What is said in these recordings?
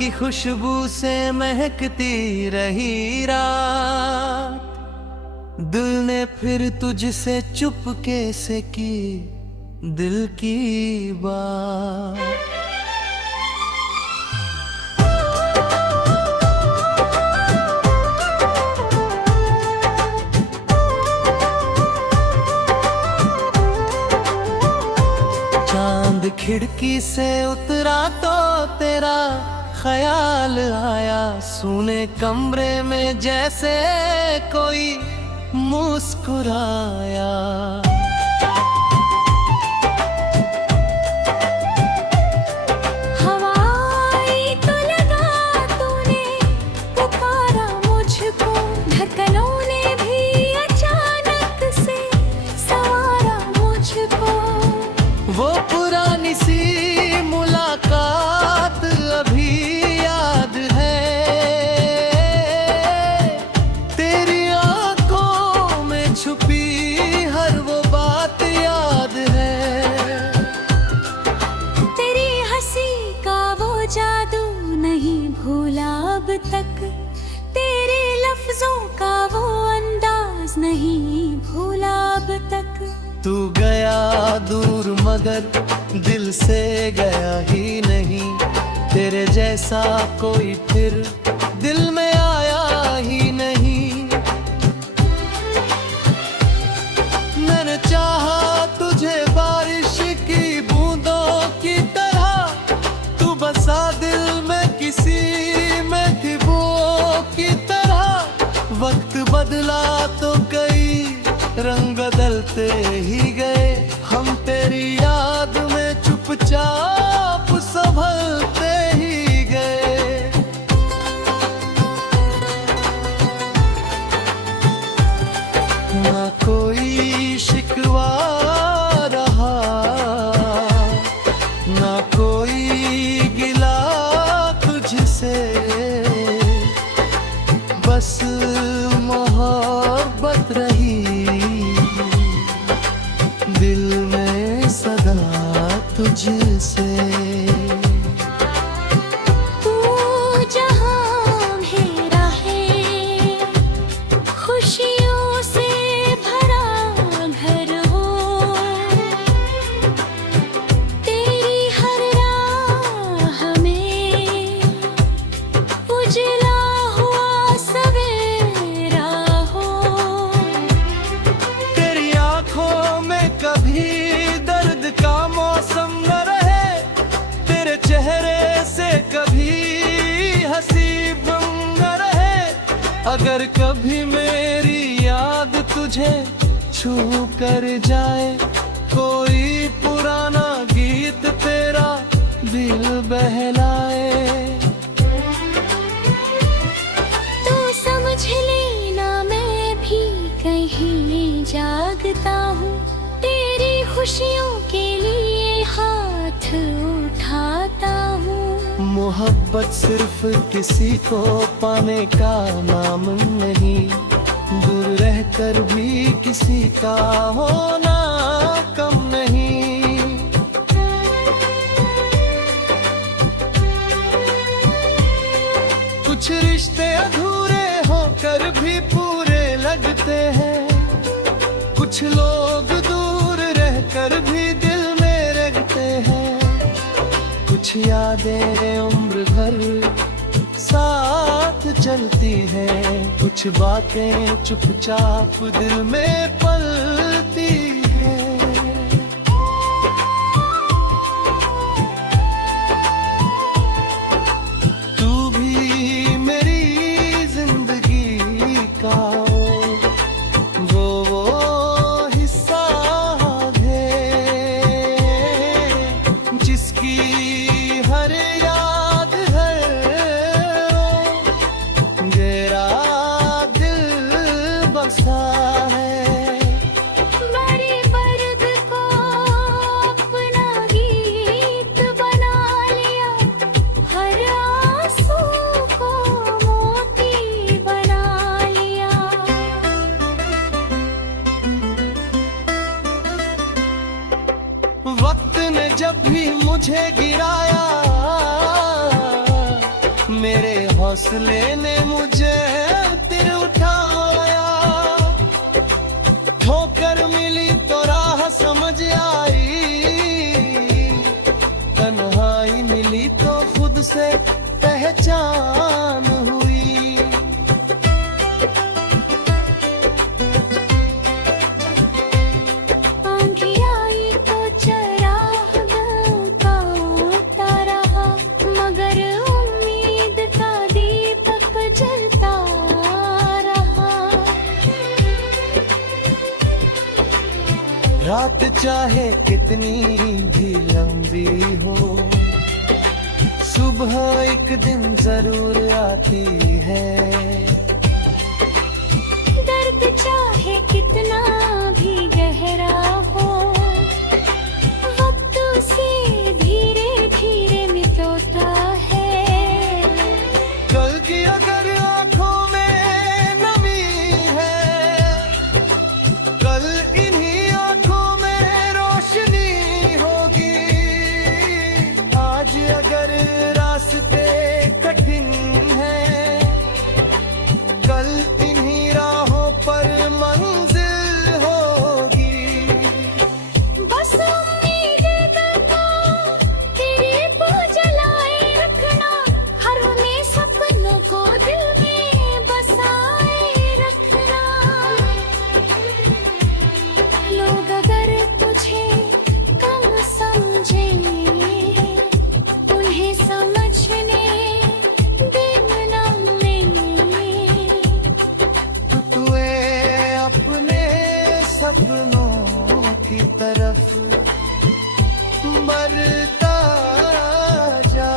की खुशबू से महकती रही रात, दिल ने फिर तुझसे चुपके से की दिल की बात। चांद खिड़की से उतरा तो तेरा ख्याल आया, सूने कमरे में जैसे कोई मुस्कुराया। हवा आई तो लगा तूने पुकारा मुझको, धड़कनों ने भी अचानक से सवारा मुझको। वो पुरानी सी मुलाकात अभी याद है, तेरी आंखों में छुपी हर वो बात याद है। तेरी हंसी का वो जादू नहीं भूला अब तक, तेरे लफ्जों का वो अंदाज नहीं भूला अब तक। तू गया दूर मगर दिल से गया ही नहीं, तेरे जैसा कोई फिर दिल में आया ही नहीं। मैंने चाहा तुझे बारिश की बूंदों की तरह, तू बसा दिल में किसी में थी वो की तरह। वक्त बदला तो कई रंग बदलते ही गए, हम तेरी याद में चुपचाप संभलते ही गए। ना कोई शिकवा रहा, ना कोई गिला तुझसे, बस मोहब्बत रही दिल में सदा तुझसे। तू जहां मेरा है, खुशियों से भरा घर हो, तेरी हर राह में उजला हुआ सवेरा हो। तेरी आंखों में कभी दर्द का मौसम न रहे, तेरे चेहरे से कभी हंसी गम न रहे। अगर कभी मेरी याद तुझे छू कर जाए, कोई पुराना गीत तेरा दिल बहलाए। तू समझ लेना मैं भी कहीं जागता हूँ, तेरी खुशियों के लिए हाथ उठाता हूँ। मोहब्बत सिर्फ किसी को पाने का नाम नहीं, दूर रहकर भी किसी का होना कम नहीं। कुछ रिश्ते अधूरे होकर भी पूरे लगते हैं, कुछ लोग दूर रहकर भी दिल में रहते हैं। कुछ यादें उम्र भर साथ चलती हैं, कुछ बातें चुपचाप दिल में पलती हैं। तू भी मेरी जिंदगी का वो हिस्सा है, जिसकी हर याद है मेरा दिल बसा है। बड़े पर्द को अपना गीत बना लिया, हर आंसू को मोती बना लिया। वक्त ने जब भी मुझे गिराया, हौसले ने मुझे फिर उठाया, ठोकर मिली तो राह समझ आई, तन्हाई मिली तो खुद से पहचान हुई। आंधी आई तो चरागों का उठता रहा, मगर उम्मीद का दीपक जलता रहा। रात चाहे कितनी भी लंबी हो, सुबह एक दिन जरूर आती है। दर्द चाहे कितना भी गहरा हो, वक्त उसे धीरे धीरे मिटोता है। कल की अगर आंखों में नमी है, कल इन्हीं आंखों में रोशनी होगी। आज अगर रास्ते कठिन हैं, कल इन्हीं राहों पर मंजिल होगी। बस उम्मीद का तेरे को जलाए रखना, हर उन्हें सपनों को दिल में बसाए रखना। लोग अगर तुझे कम समझें, उन्हें समझने देना में। तुए अपने सपनों की तरफ बढ़ता जा,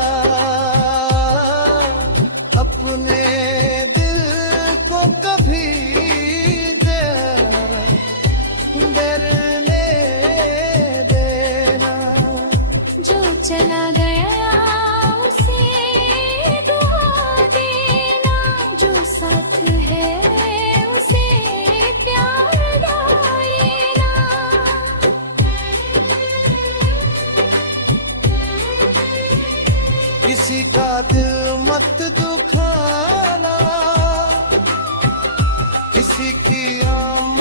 अपने दिल को कभी डरने देना। जो चला गया उसे दुआ देना, जो साथ है उसे प्यार देना। किसी का दिल मत दुखाना, किसी की आम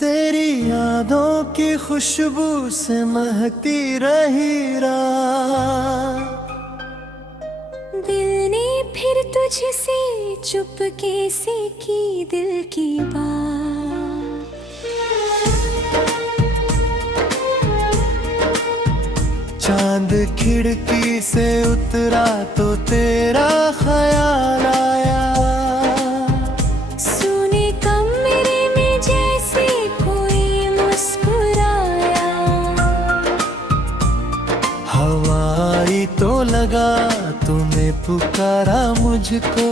तेरी यादों की खुशबू से महकती रही रात। दिल ने फिर तुझसे चुपके से की दिल की बात। चांद खिड़की से उतरा तो तेरा ख्याल आया, सुने कमरे में जैसे कोई मुस्कुराया। हवाई तो लगा तूने पुकारा मुझको,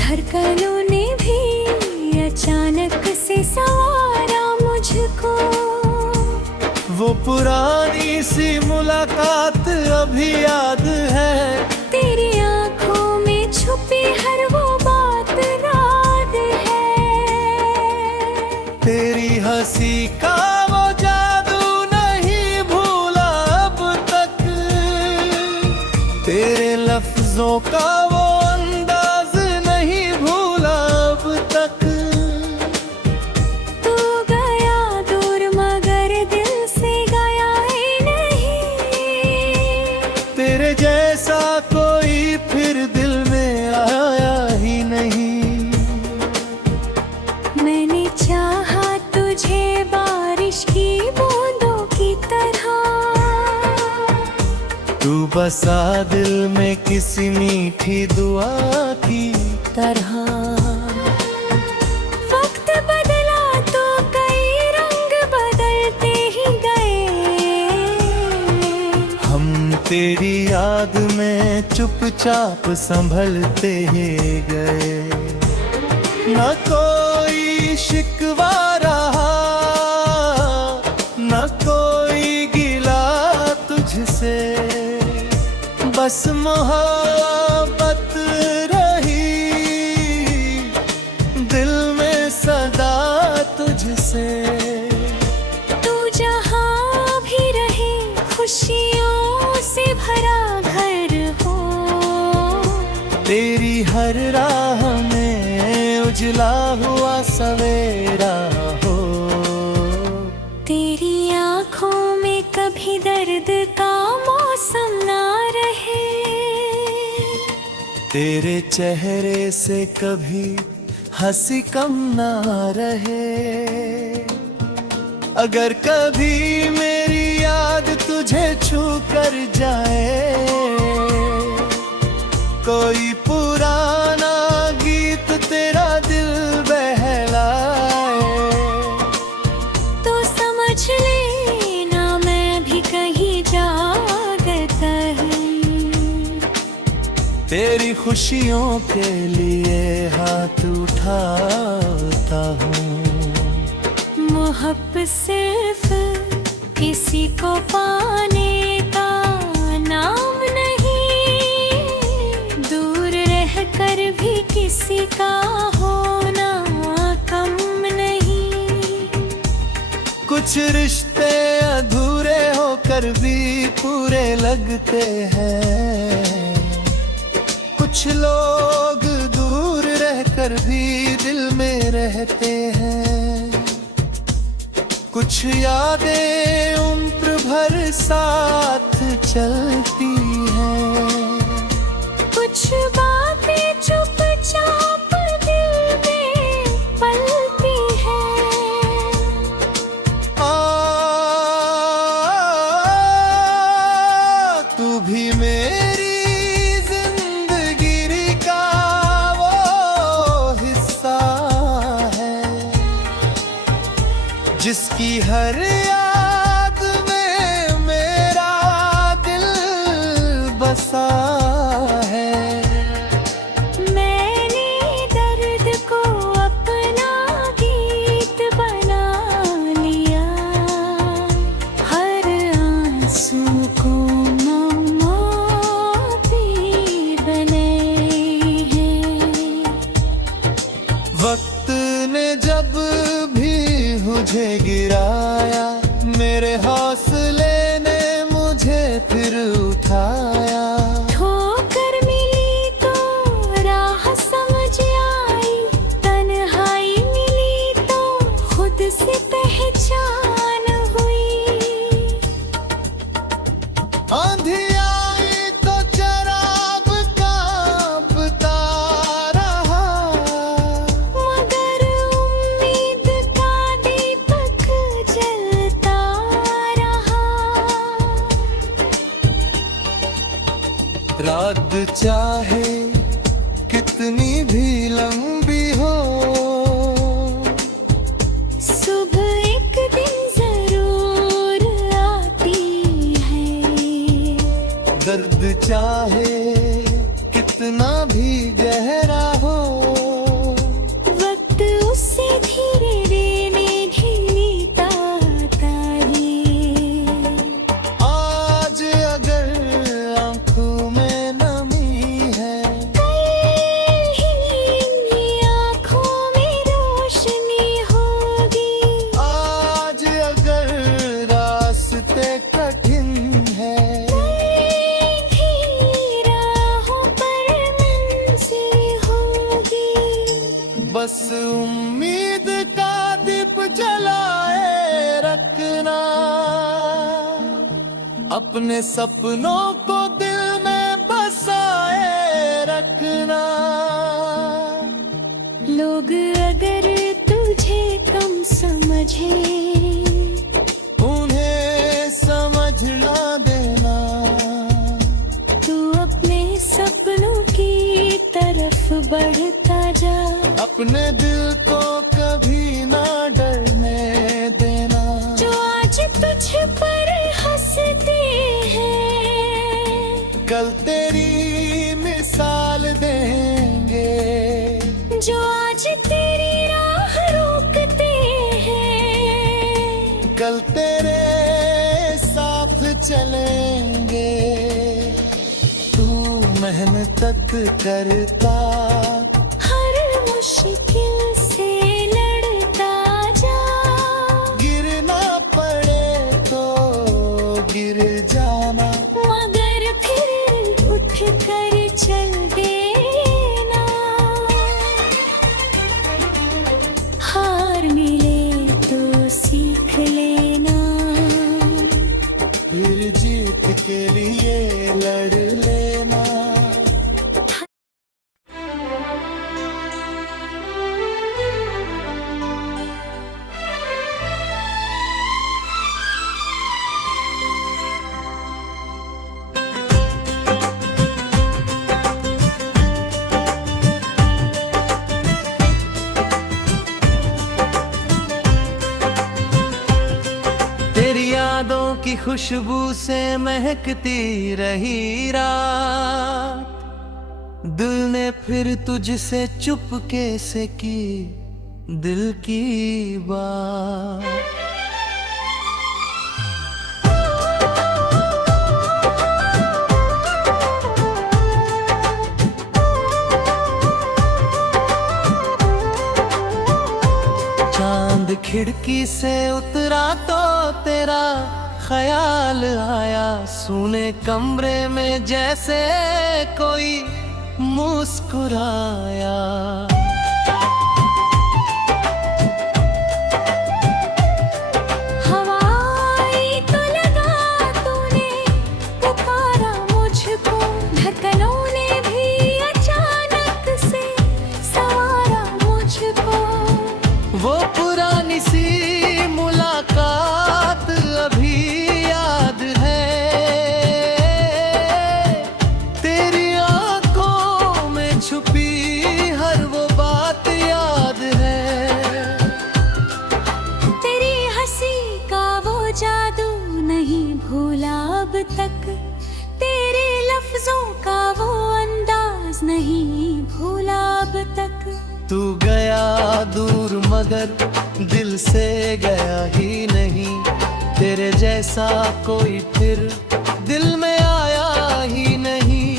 धड़कनों ने भी अचानक से सवारा मुझको। वो पुरानी सी मुलाकात अभी याद है, तेरी आंखों में छुपी हर वो बात याद है। तेरी हंसी का वो जादू नहीं भूला अब तक, तेरे लफ्जों का वो अंदाज नहीं भूला अब तक। तू गया दूर मगर दिल से गया ही नहीं। तेरे जैसा कोई फिर दिल में आया ही नहीं। मैंने चाहा तुझे बारिश की बूंदों की तरह, तू बसा दिल में किसी मीठी दुआ की तरह। वक्त बदला तो कई रंग बदलते ही गए। हम तेरी याद में चुपचाप संभलते ही गए। न कोई शिकवा रहा, न कोई गिला उजला हुआ सवेरा हो। तेरी आँखों में कभी दर्द का मौसम ना रहे, तेरे चेहरे से कभी हंसी कम ना रहे। अगर कभी मेरी याद तुझे छू कर जाए, कोई पुराना गीत तेरा दिल बहलाए, तो समझ लेना मैं भी कहीं जागता हूँ। तेरी खुशियों के लिए हाथ उठाता हूँ। मोहब्बत सिर्फ किसी को पाने का नाम नहीं, दूर रहकर भी किसी का होना कम नहीं। कुछ रिश्ते अधूरे होकर भी पूरे लगते हैं, कुछ लोग दूर रहकर भी दिल में रहते हैं। कुछ यादें उम्र भर साथ चलती हैं, कुछ बातें चुपचाप दिल में पलती हैं। तू भी मेरी जिंदगी का वो हिस्सा है, जिसकी हर याद में मेरा दिल बसा है। मैंने दर्द को अपना गीत बना लिया, हर आंसू को मोती बने हैं। वक्त ने जब भी मुझे गिराया, मेरे हौसले ने मुझे फिर उठाया। ठोकर मिली तो राह समझ आई, तन्हाई मिली तो खुद से पहचान हुई। आंधी आई तो चराग कांपता रहा, मगर उम्मीद का दीपक जलता रहा। रात चाहे कितनी भी लंबी हो, सुबह एक दिन जरूर आती है। दर्द चाहे कितना भी गहरा हो, वक्त उससे धीरे देने ढीता है। आज अगर आंखों में नमी है, कल ही आँखों में रोशनी होगी। आज अगर रास्ते कठिन है, राहों पर मंजिल होगी। बस उम्मीद का दीप जलाए रखना, अपने सपनों को दिल में बसाए रखना। लोग अगर तुझे कम समझे, उन्हें समझना देना, तू अपने सपनों की तरफ बढ़ता जा। अपने दिल को कभी ना डरने देना। जो आज तुझ पर हंसते हैं, कल तेरी मिसाल देंगे। जो आज तेरी राह रोकते हैं, कल तेरे साथ चलेंगे। तू मेहनत करता, हर मुश्किल से लड़ता जा। गिरना पड़े तो गिर जाना, मगर फिर उठ कर चल देना। के लिए लड़ लेना। तेरी यादों की खुशबू से महकती रही रात, दिल ने फिर तुझसे चुपके से की दिल की बात। चांद खिड़की से उतरा तो तेरा ख्याल आया, सूने कमरे में जैसे कोई मुस्कुराया। हवा आई तो लगा तूने पुकारा मुझको, धड़कनों ने भी अचानक से सवारा मुझको। वो पुरानी सी मुलाकात अभी याद है, तेरी आंखों में छुपी हर वो बात याद है। तेरी हंसी का वो जादू नहीं भूला अब तक, तेरे लफ्जों का वो अंदाज नहीं भूला अब तक। तू गया दूर मगर दिल से गया ही नहीं, तेरे जैसा कोई फिर दिल में आया ही नहीं।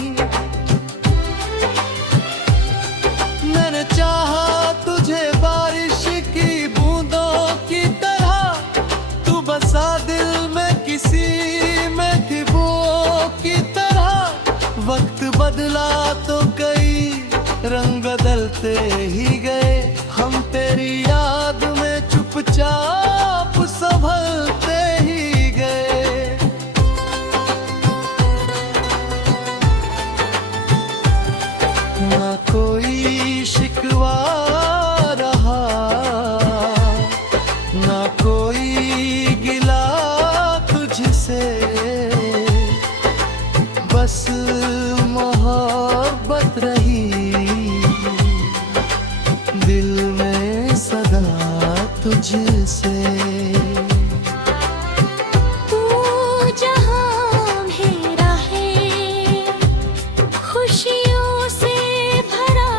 मैंने चाहा तुझे बारिश की बूंदों की तरह, तू बसा दिल में किसी महबूब की तरह। वक्त बदला तो कई रंग बदलते ही गए, हम तेरी याद में चुपचाप संभलते ही गए। ना कोई शिकवा रहा, ना कोई गिला तुझसे, बस मोहब्बत रही दिल में सदा तुझसे। तू जहां मेरा है, खुशियों से भरा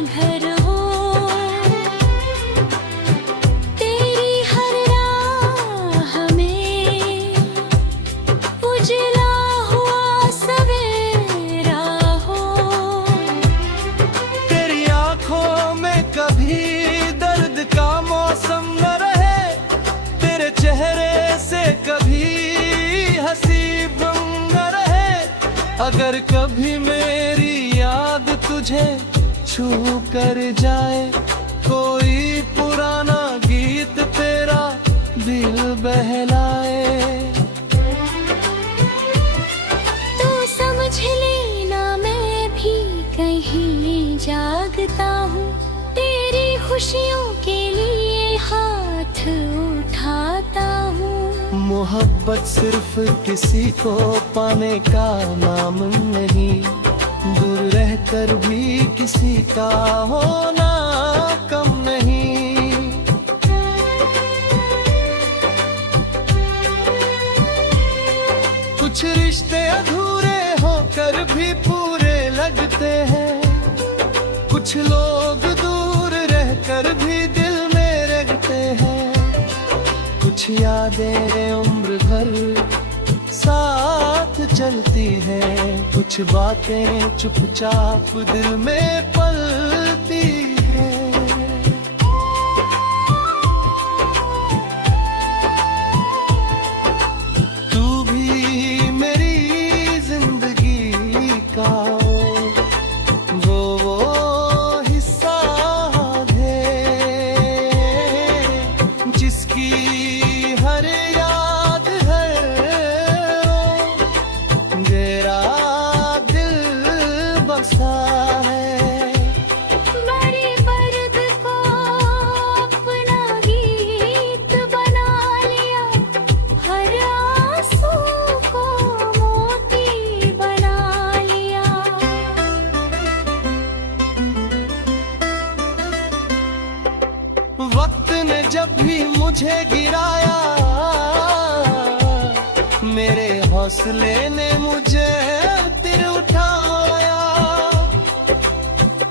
घर हो, तेरी हर राह में उजला हुआ सवेरा हो। तेरी आंखों में कभी दर्द का मौसम न रहे, तेरे चेहरे से कभी हंसी गम न रहे। अगर कभी मेरी याद तुझे छू कर जाए, कोई पुराना गीत तेरा दिल बहलाए। तू समझ लेना मैं भी कहीं जागता हूँ, तेरी खुशियों के लिए हाथ उठाता हूँ। मोहब्बत सिर्फ किसी को पाने का नाम नहीं, दूर रहकर भी किसी का होना कम नहीं। कुछ रिश्ते अधूरे होकर भी पूरे लगते हैं, कुछ लोग दूर रहकर भी दिल में रखते हैं। कुछ यादें उम्र भर साथ चलती हैं, कुछ बातें चुपचाप दिल में पलती हैं। तू भी मेरी जिंदगी का वो हिस्सा है, जिसकी हर याद है मुझे गिराया, मेरे हौसले ने मुझे फिर उठाया।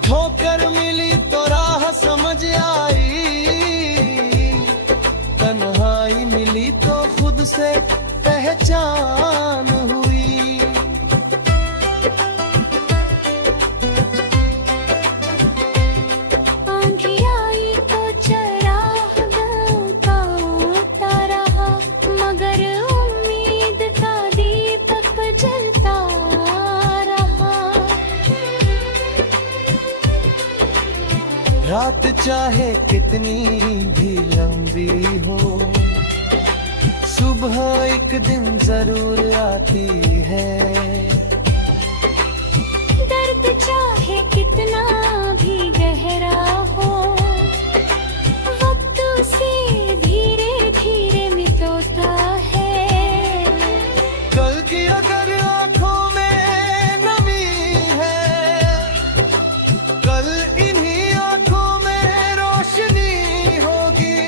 ठोकर मिली तो राह समझ आई, तन्हाई मिली तो खुद से पहचान हुई। आंधी आई तो चरागों का उड़ता रहा, मगर उम्मीद का दीपक जलता रहा। रात चाहे कितनी भी लंबी हो, सुबह एक दिन जरूर आती है। दर्द चाहे कितना भी गहरा हो, वक्त उसे धीरे धीरे मिटोता है। कल की अगर आंखों में नमी है, कल इन्हीं आंखों में रोशनी होगी।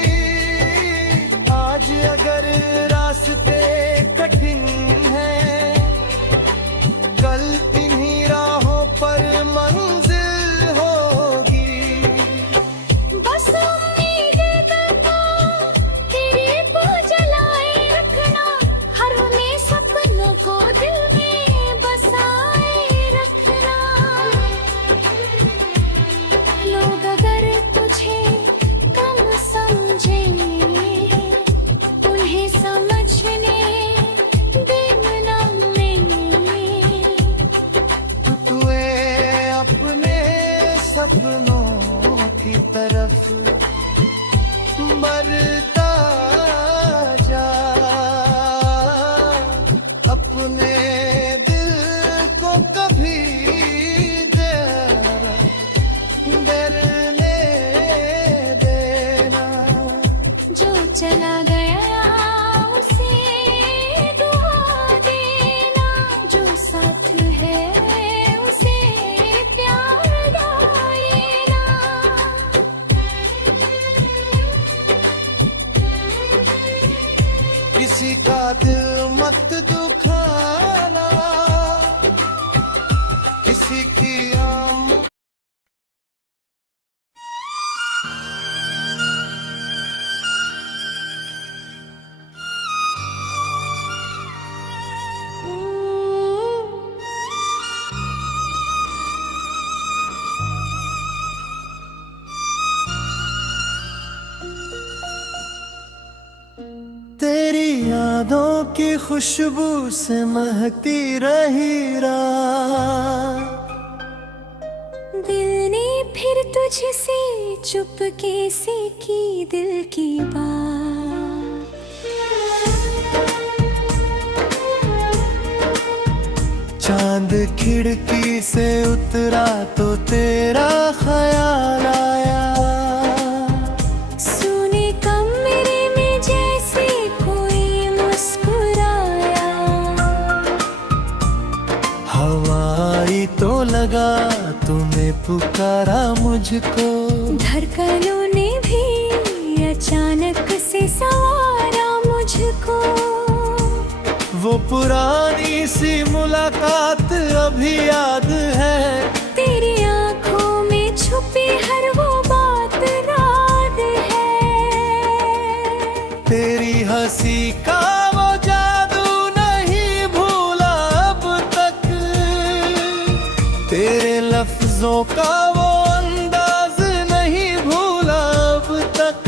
आज अगर रास्ते कठिन हैं, कल इन्हीं राहों पर मंजिल होगी। बस उम्मीद करना, तेरे को जलाए रखना, हर उन्हीं सपनों को दिल में बसाए रखना। लोग अगर तुझे कम समझेंगे, उन्हें समझने देना नहीं। तुए अपने सपनों की तरफ बढ़ता जा, अपने दिल को कभी डरने देना। जो चला गया उसे दुआ देना, जो साथ है उसे प्यार देना। किसी का दिल मत दुखाना, किसी की आम तेरी यादों की खुशबू से महकती रही रात। दिल ने फिर तुझसे चुपके से की दिल की बात। चांद खिड़की से उतरा तो तेरा ख्याल आया। सोने कमरे में जैसे कोई मुस्कुराया। हवाई तो लगा तूने पुकारा मुझको। धड़कनों ने भी अचानक से सवारा मुझको। वो पुरानी सी मुलाकात अभी याद है। तेरी आंखों में छुपी हर वो बात याद है। तेरी हंसी का वो जादू नहीं भूला अब तक। तेरे लफ्जों का वो अंदाज नहीं भूला अब तक।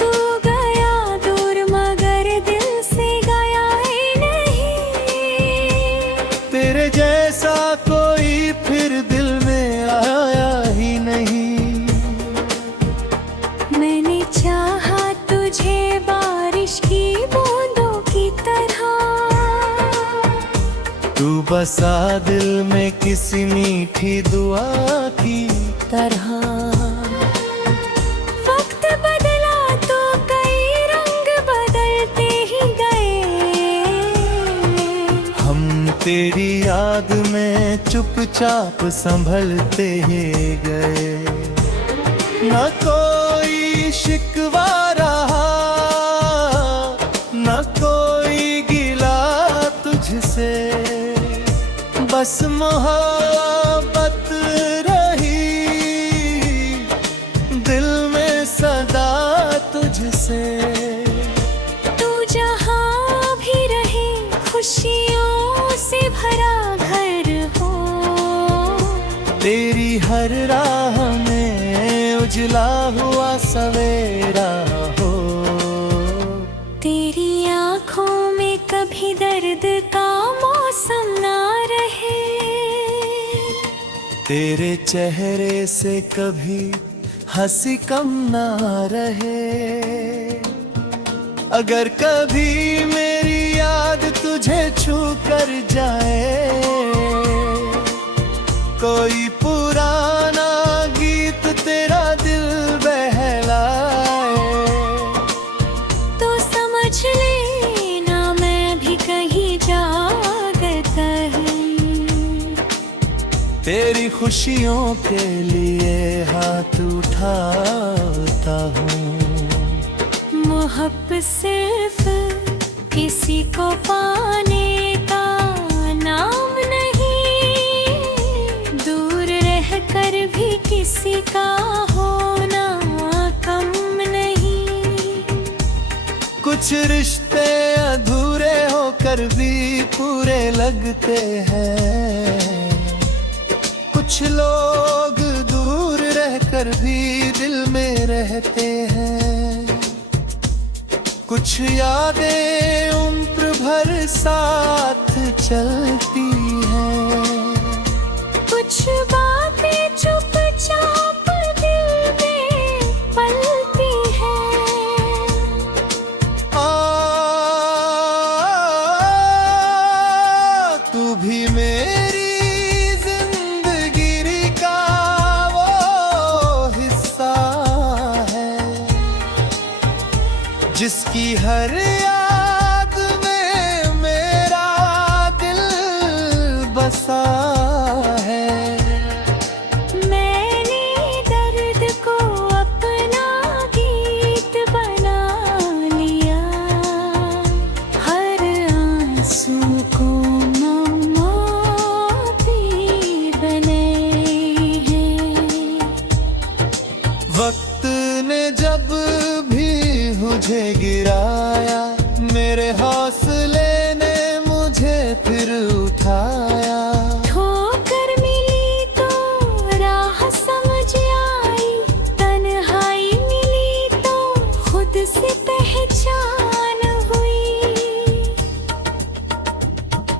तू गया दूर मगर दिल से गया ही नहीं। तेरे जैसा कोई फिर दिल में आया ही नहीं। मैंने चाहा तुझे बारिश की बूंदों की तरह। तू बसा दिल में किसी मीठी दुआ की तरह। वक्त बदला तो कई रंग बदलते ही गए। हम तेरी याद में चुपचाप संभलते ही गए। न कोई शिकवा तू जहाँ भी रहे खुशियों से भरा घर हो। तेरी हर राह में उजला हुआ सवेरा हो। तेरी आँखों में कभी दर्द का मौसम ना रहे। तेरे चेहरे से कभी हंसी कम ना रहे। अगर कभी मेरी याद तुझे छू कर जाए, कोई पुराना गीत तेरा दिल बहलाए, तो समझ लेना मैं भी कहीं जागता हूँ। तेरी खुशियों के लिए हाथ उठाता हूँ। मोहब्बत सिर्फ किसी को पाने का नाम नहीं, दूर रहकर भी किसी का होना कम नहीं। कुछ रिश्ते अधूरे होकर भी पूरे लगते हैं। कुछ लोग दूर रहकर भी दिल में रहते हैं। कुछ यादें उम्र भर साथ चलती हैं। कुछ बातें चुपचाप दिल में पलती हैं। तू भी मेरी जिंदगी का वो हिस्सा है, जिसकी हर याद में मेरा दिल बसा है। मैंने दर्द को अपना गीत बना लिया, हर आंसू को मोती बने हैं। वक्त ने जब भी मुझे गिराया, मेरे हौसले ने मुझे फिर उठाया। ठोकर मिली तो राह समझ आई, तन्हाई मिली तो खुद से पहचान हुई।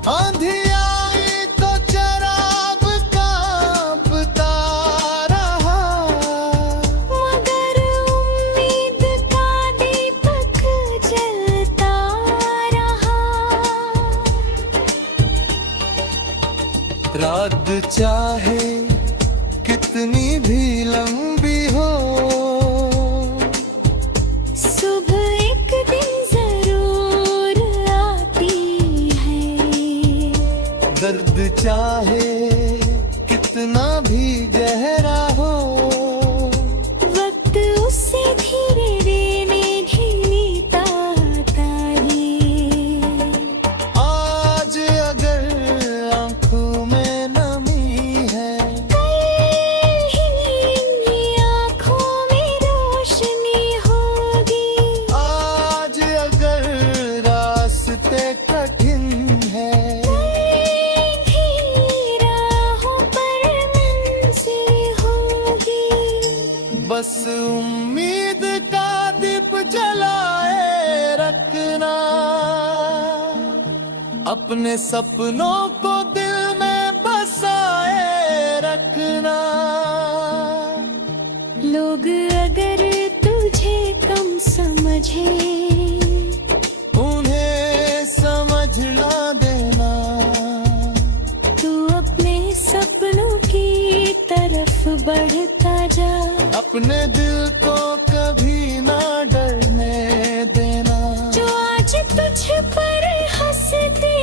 आंधी आई तो चराग कांपता रहा, मगर उम्मीद का दीपक जलता रहा। रात चाहे कितनी भी लंबी हो, सुबह एक दिन जरूर आती है। दर्द चाहे कितना भी गहरा हो, वक्त उससे धीरे देने ढीता है। आज अगर आंखों में नमी है, कल ही आँखों में रोशनी होगी। आज अगर रास्ते कठिन है, राहों पर मंजिल होगी। बस उम्मीद का दीप जलाए रखना, अपने सपनों को दिल में बसाए रखना। लोग अगर तुझे कम समझे, उन्हें समझना देना। तू अपने सपनों की तरफ बढ़ता जा। अपने दिल को कभी ना डरने देना। जो आज तुझ पर हंसते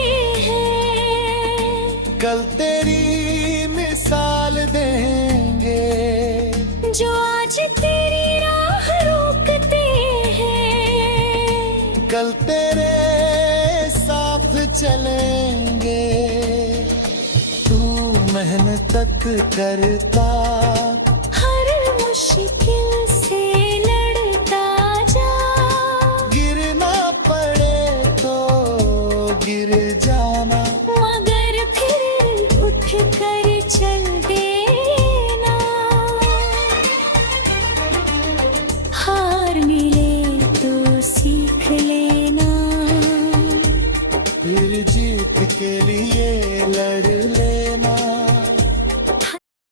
हैं, कल तेरी मिसाल देंगे। जो आज तेरी राह रोकते हैं, कल तेरे साथ चलेंगे। तू मेहनत करता